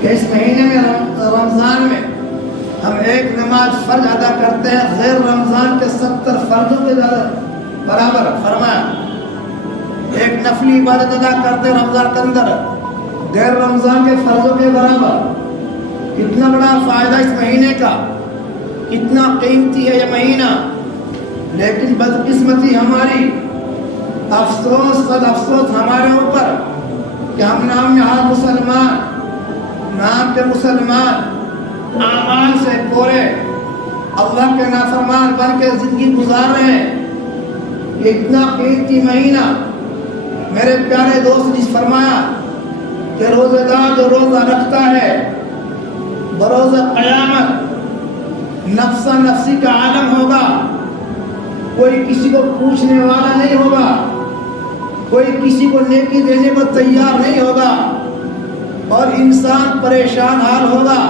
کہ اس مہینے میں رمضان میں ہم ایک نماز فرض ادا کرتے ہیں غیر رمضان کے 70 فرضوں کے برابر فرمایا. ایک نفلی عبادت ادا کرتے ہیں رمضان کے اندر غیر رمضان کے فرضوں کے برابر. کتنا بڑا فائدہ اس مہینے کا، کتنا قیمتی ہے یہ مہینہ. لیکن بدقسمتی ہماری، افسوس صد افسوس ہمارے اوپر کہ ہم نام نہاد مسلمان، نام کے مسلمان، اعمال سے پورے اللہ کے نافرمان بن کے زندگی گزار رہے ہیں. یہ اتنا قیمتی مہینہ میرے پیارے دوست نے فرمایا کہ روزہ دار جو روزہ رکھتا ہے بروز قیامت نفسا نفسی کا عالم ہوگا. کوئی کسی کو پوچھنے والا نہیں ہوگا، کوئی کسی کو نیکی دینے کو تیار نہیں ہوگا، اور انسان پریشان حال ہوگا.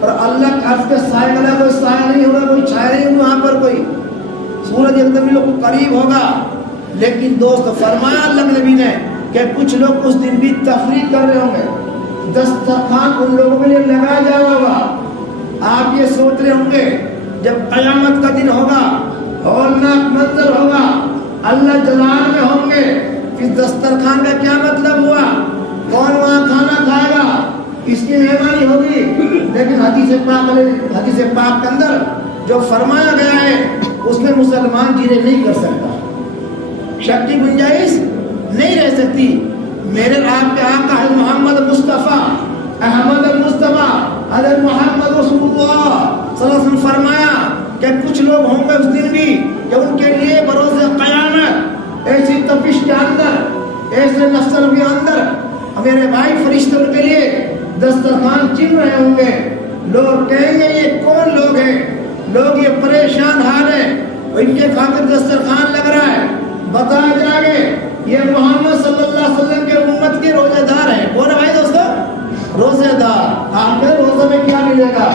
اور اللہ کے عرش کے سائے والا کوئی سایہ نہیں ہوگا، کوئی چھائے نہیں ہوگا وہاں پر، کوئی سورج ایک دم لوگ قریب ہوگا. لیکن دوست فرمایا اللہ کے نبی نے کہ کچھ لوگ اس دن بھی تفریح کر رہے ہوں گے، دسترخوان ان لوگوں کے لیے لگایا جا رہا ہوگا. آپ یہ سوچ رہے ہوں گے جب قیامت کا دن ہوگا، ہولناک منظر ہوگا، اللہ جلال میں ہوں گے، پھر دسترخوان کا کیا مطلب ہوا؟ کون وہاں کھانا کھائے گا؟ کس کی مہمانی ہوگی؟ لیکن حدیث پاک کے اندر جو فرمایا گیا ہے اس میں مسلمان جینے نہیں کر سکتا، شک کی گنجائش نہیں رہ سکتی. میرے آپ کے آقا ہے محمد مصطفیٰ احمد المصطفیٰ حضرت محمد رسول اللہ صلی اللہ علیہ وسلم فرمایا کہ کچھ لوگ ہوں گے اس دن بھی کہ ان کے لیے بروز قیامت ایسی تپش کے اندر، ایسے نفسل کے اندر میرے بھائی فرشتے ان کے لیے دسترخوان چن رہے ہوں گے. لوگ کہیں گے یہ کون لوگ ہیں؟ لوگ یہ پریشان حال ہیں، ان کے خاطر دسترخوان لگ رہا ہے. بتایا جائے گے یہ محمد صلی اللہ علیہ وسلم کے امت کے روزے دار ہیں. کون ہے بھائی دوستو؟ روزے دار. آپ کے روزے میں کیا ملے گا؟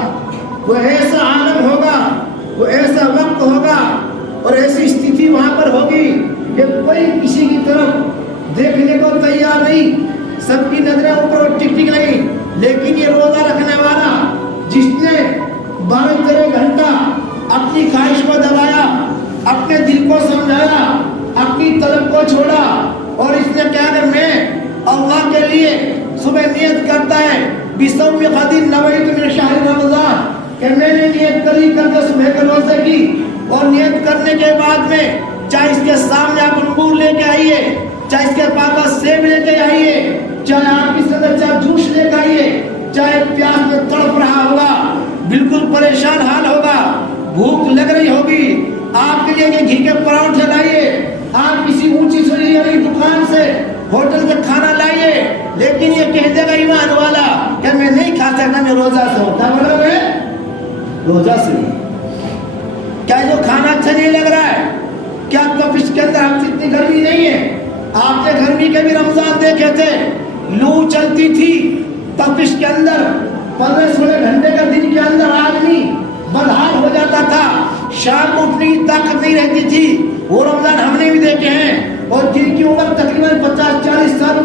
وہ ایسا عالم ہوگا، وہ ایسا وقت ہوگا اور ایسی استھتی وہاں پر ہوگی کہ کوئی کسی کی طرف دیکھنے کو تیار نہیں، سب کی نظریں اوپر ٹک ٹک نہیں. لیکن یہ روزہ رکھنے والا جس نے 12 گھنٹہ اپنی خواہش کو دبایا، اپنے دل کو سمجھایا، اپنی طلب کو چھوڑا، اور اس نے کہا کہ میں اللہ کے لیے صبح نیت کرتا ہے بصوم غد نویت من شہر رمضان، کہ میں نے نیت کری کر کے صبح کے روزے کی، اور نیت کرنے کے بعد میں چاہے اس کے سامنے آپ انگور لے کے آئیے، چاہے اس کے پاس سیب لے کے آئیے، چاہے آپ اس اندر چاہے جوس لے کے آئیے، چاہے پیاس میں تڑپ رہا ہوگا، بالکل پریشان حال ہوگا، بھوک لگ رہی ہوگی، آپ کے لیے گھی کے پراٹھے لائیے، آپ کسی اونچی سوری والی دکان سے ہوٹل سے کھانا لائیے، لیکن یہ کہہ دے گا ایمان والا کہ میں نہیں کھا سکتا، میں روزہ سے ہوں. کیا مطلب ہے؟ روزہ سے. کیا جو کھانا اچھا نہیں لگ رہا ہے؟ کیا تپش کے اندر آپ اتنی گرمی نہیں ہے؟ آپ نے گرمی کے بھی رمضان دیکھے تھے، لو چلتی تھی تپش کے اندر، 15-16 گھنٹے کا دن کے اندر آدمی بدحال ہو جاتا تھا، شام کو اٹھنے کی طاقت نہیں رہتی تھی. وہ رمضان ہم نے بھی دیکھے ہیں، اور جن کی عمر تقریباً 50-40 سال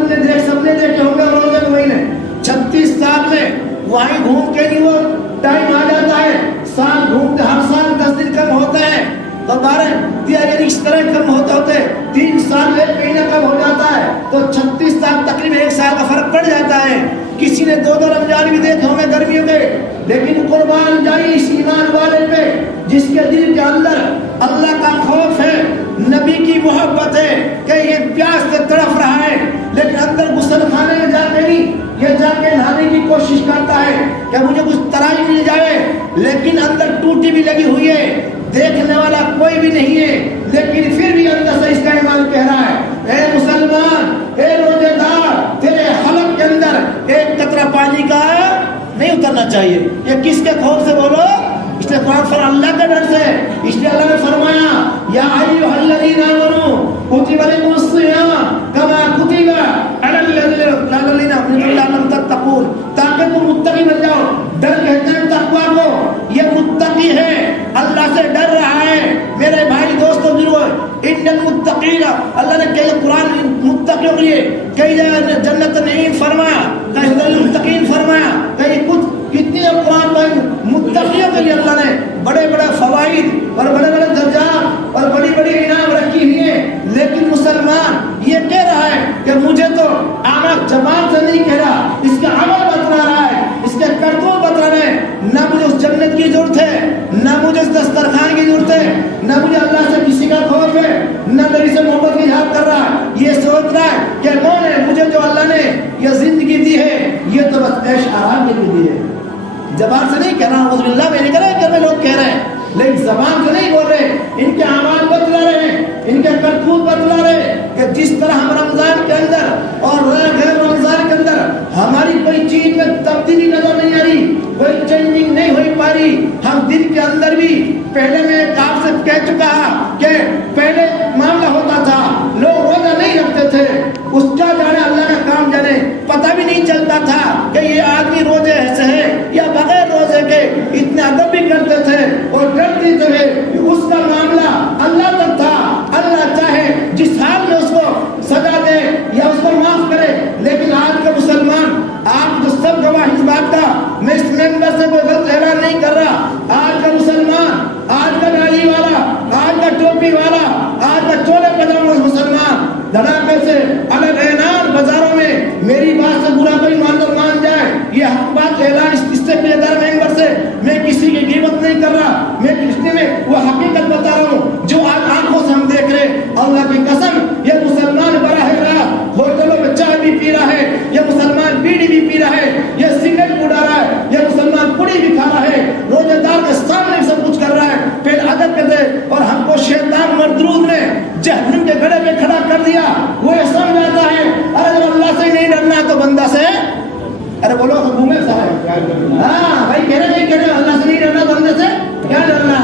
سب نے دیکھے ہوں گے روزے کے مہینے 36 سال میں وہیں گھوم کے نہیں وہ ٹائم آ جاتا ہے. سال گھومتے ہر سال 10 دن کم ہوتے ہیں، تو 12 یعنی اس طرح کم ہوتے 3 سال میں 1 مہینہ کم ہو جاتا ہے، تو 36 سال تقریباً 1 سال کا فرق پڑ جاتا ہے. کسی نے 2 رمضان بھی دیکھے ہوں گے گرمیوں کے. لیکن قربان جائے اس ایمان والے پہ جس کے دل کے اندر اللہ کا خوف ہے، نبی کی محبت ہے، کہ یہ پیاس سے تڑپ رہا ہے لیکن اندر غسل خانے میں جا کے نہیں، یہ جا کے نہانے کی کوشش کرتا ہے کہ مجھے کچھ ترائی مل جائے، لیکن اندر ٹوٹی بھی لگی ہوئی ہے، دیکھنے والا کوئی بھی نہیں ہے، لیکن پھر بھی اندر سے اس کا ایمان کہہ رہا ہے اے مسلمان، اے روزے دار، تیرے حلق کے اندر ایک قطرہ پانی کا نہیں اترنا چاہیے. یہ کس کے خوف سے بولو؟ اس نے قرآن پر اللہ کے ڈر سے. اس لیے اللہ نے فرمایا یا ایھا الذین آمنوا کتب علیکم الصیام کما کتب علی الذین لعلکم تتقون، تاکہ تم متقی بن جاؤ. ڈر کہتے ہیں تقویٰ کو، یہ متقی ہے، اللہ سے ڈر رہا ہے. میرے بھائی دوستو ضرور ان المتقین، اللہ نے کہ قرآن متقیوں کے لیے کئی جگہ جنت نعیم فرمایا، کہیں المتقین فرمایا. عیش آرام کے لیے ہے. زبان سے نہیں کہنا اعوذ باللہ میں نہیں کہہ رہے کہ لوگ کہہ رہے ہیں, لیکن زبان سے نہیں بول رہے, ان کے اعمال بتلا رہے ہیں, ان کے کرتوت بتلا رہے ہیں کہ جس طرح ہم رمضان کے اندر اور غیر رمضان کے اندر ہماری کوئی چیز میں تبدیلی نظر نہیں آ رہی, کوئی چینجنگ نہیں ہو پا رہی. ہم دن کے اندر بھی پہلے میں آپ سے کہہ چکا کہ پہلے معاملہ ہوتا تھا, لوگ روزہ نہیں رکھتے تھے, اس کا جانے اللہ کا کام جانے, پتہ بھی نہیں چلتا تھا کہ یہ آدمی روزے ایسے ہے یا بغیر روزے کے, اتنے ادب بھی کرتے تھے اور ڈرتے تھے. اس کا معاملہ اللہ تک تھا, اللہ چاہے جس حال میں اس کو سزا دے یا اس کو معاف کرے. لیکن آج کا مسلمان, آپ جو سب گواہ اس بات کا, میں اس ممبر سے کوئی غلط اعلان نہیں کر رہا, آج کا مسلمان, آج کا داڑھی والا, آج کا ٹوپی والا, آج کا چولے پجامہ مسلمان دھڑاکے سے الگ اعلان بازاروں میں, میری بات سے برا کوئی مان جائے, یہ حق بات اعلان اس سے بیدار ممبر سے میں کسی کی غیبت نہیں کر رہا, میں کسی میں وہ حقیقت بتا رہا ہوں جو آج آنکھوں سے ہم دیکھ رہے. اللہ کی قسم, یہ مسلمان براہ راست ہوٹلوں میں چائے بھی پی رہا ہے, یہ مسلمان بیڑی بھی پی رہا ہے, یہ سگریٹ اڑا رہا ہے, یہ مسلمان پوڑی بھی کھا رہا ہے, روزے دار کے سامنے سب کچھ کر رہا ہے. پھر ادب کرتے اور ہم کو شیطان مردود نے جہنم کے گڑھے میں کھڑا کر دیا. وہ یہ سمجھاتا ہے ارے جب اللہ سے نہیں ڈرنا تو بندہ سے, ارے بولو گھومے صاحب, ہاں بھائی کہہ رہے نہیں, کہہ رہے اللہ سے نہیں ڈرنا بندے سے کیا ڈرنا.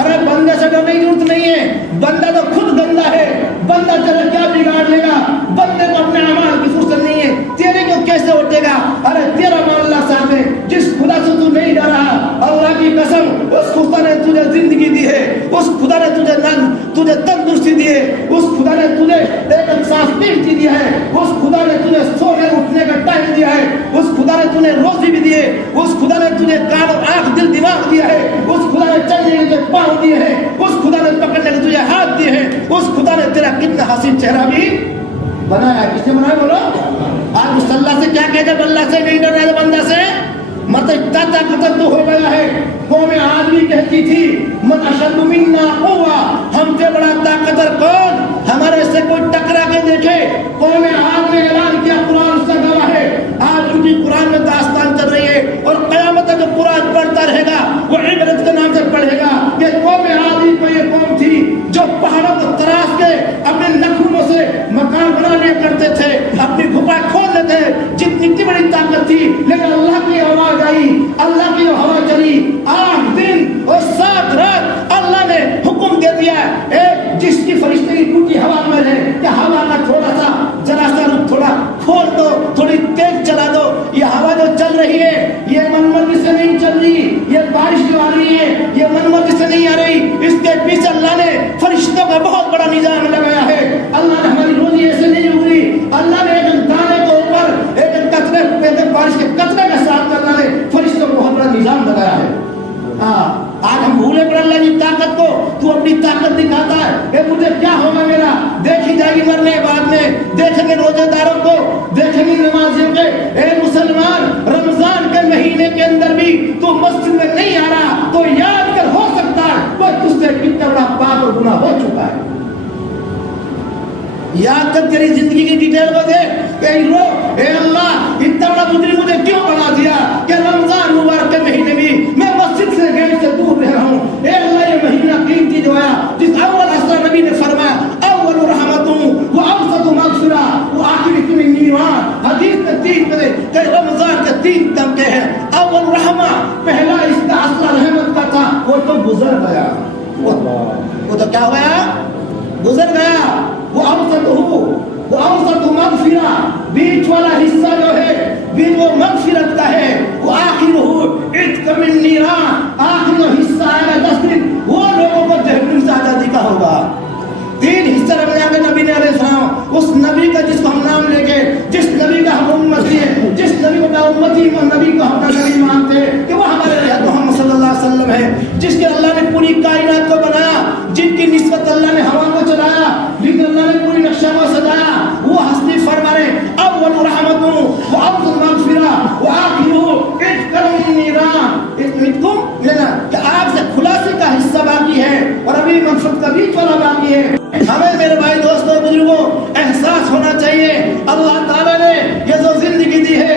ارے بندے سے ڈرنے کی ضرورت نہیں ہے, بندہ تو خود گندا ہے, بندہ تیرا کیا بگاڑ لے گا, بندے کو اپنے اعمال کی فرصت نہیں ہے, تیرے کو کیسے اٹھے گا. ارے تیرا معاملہ صاحب ہے, جس خدا سے تو نہیں ڈرا, اللہ کی قسم اس خدا نے تجھے زندگی دی ہے, اس خدا نے تجھے تندرستی دی ہے, اس خدا نے تجھے ایک سانس قیمتی دیا ہے, اس خدا نے تجھے سونے اٹھنے کا ٹائم دیا ہے, اس خدا نے تجھے روزی بھی دی ہے, اس خدا نے تجھے کان اور آنکھ دل دماغ دیا ہے, اس خدا نے چلنے کے لیے پاؤں دیے ہیں, اس خدا نے پکڑنے کے تجھے ہاتھ دیے ہیں, اس خدا نے تیرا کتنا حسین چہرہ بھی بنایا. کس نے بنایا بولو. آج مصالحہ سے کیا کہتے ہیں, اللہ سے نہیں ڈر رہا بندہ سے, مطلب اتنا طاقتور تو ہو گیا ہے. قوم عاد بھی کہتی تھی من اشد منا قوہ, ہم سے بڑا طاقتور کون, ہمارے سے کوئی ٹکرا کے دیکھے. قوم عاد نے اعلان کیا, قرآن اس کا گواہ ہے, آج ان کی قرآن میں داستان چل رہی ہے اور قیامت تک جو قرآن پڑھتا رہے گا وہ عبرت کے نام سے پڑھے گا کہ قوم عاد ہی کوئی قوم تھی جو پہاڑوں کو تراش کے اپنے نخونوں سے مکان بنا لیا کرتے تھے, اپنی گھپا کھول لیتے, جتنی بڑی طاقت تھی, لیکن اللہ کی آواز آئی, اللہ کی ہوا چلی, 8 دن اور 7 رات اللہ نے حکم دے دیا ہے جس کی فرشتے کی ٹوٹی ہوا میں ہے کہ ہوا کا تھوڑا سا ذرا سا تھوڑا کھول دو, تھوڑی تیز چلا دو. یہ ہوا جو چل رہی ہے یہ من مرضی سے نہیں چل رہی, یہ بارش جو آ رہی ہے یہ من مرضی سے نہیں آ رہی, اس کے پیچھے اللہ نے فرشتوں کا بہت بڑا نظام لگایا ہے. اللہ نے ہماری روزی ایسے نہیں اگری, اللہ نے ایک دانے کے اوپر ایک قطرے, ایک بارش کے قطرے کے ساتھ اللہ نے فرشتوں کو بہت بڑا نظام لگایا ہے. آج ہم بھولے پڑ اللہ کی طاقت کو, تو اپنی طاقت دکھاتا ہے کہ مجھے کیا ہوگا, میرا دیکھی جائے گی مرنے بعد میں, دیکھیں گے روزے داروں کو, دیکھیں گے نمازیوں کے. اے مسلمان, رمضان کے مہینے کے اندر بھی تو مسجد میں نہیں آ رہا تو یاد کر, ہو سکتا ہے وہ تجھ سے کتنا بڑا پاپ اور گناہ ہو چکا ہے. یاد کر تیری زندگی کی ڈیٹیل کو دے کہ اے اللہ اتنا بڑا مجرم مجھے کیوں بنا دیا کہ رمضان مبارک کے مہینے بھی میں مسجد سے گیٹ سے دور رہ رہا ہوں. اے اللہ یہ مہینہ قیمتی جو ہے, جس اول اثر نبی نے فرمایا اول رحمتوں و اوسط مغفرہ و آخر من نیران. حدیث میں 3 پہ کہ رمضان کے 3 طبقے ہیں. اول رحمہ, پہلا اس کا اثر رحمت کا تھا, وہ تو گزر گیا, وہ تو کیا ہو گیا, گزر گیا. وہ اوسط مغفرہ, بیچ والا حصہ جو ہے بیچ وہ مغفرت کا ہے. وہ آخر عتق من نیران, آخر جو حصہ آئے گا 10 دن, وہ لوگوں کو جہنم سے آزادی کا ہوگا. 3 حصہ رکھنے کے نبی نے علیہ السلام, اس نبی کا جس کو ہم نام لے کے, جس نبی کا ہم امتی ہیں, جس نبی کو امتی نبی کو ہم نبی مانتے ہیں کہ وہ ہمارے رہت محمد صلی اللہ علیہ وسلم ہے, جس کے اللہ نے پوری کائنات کو بنایا, جن کی نسبت اللہ نے ہوا کو چلایا, لیکن اللہ نے پوری نقشہ کو سجایا. وہ ہستی فرما رہے اول رحمتوں و اوسط مغفرہ و آخر عتق من نیران. عتقکم لینا کہ آگ سے خلاصے کا حصہ باقی ہے اور ابھی مغفرت کا بیچ والا باقی ہے. ہمیں میرے بھائی دوستوں بزرگوں احساس ہونا چاہیے, اللہ تعالیٰ نے یہ جو زندگی دی ہے,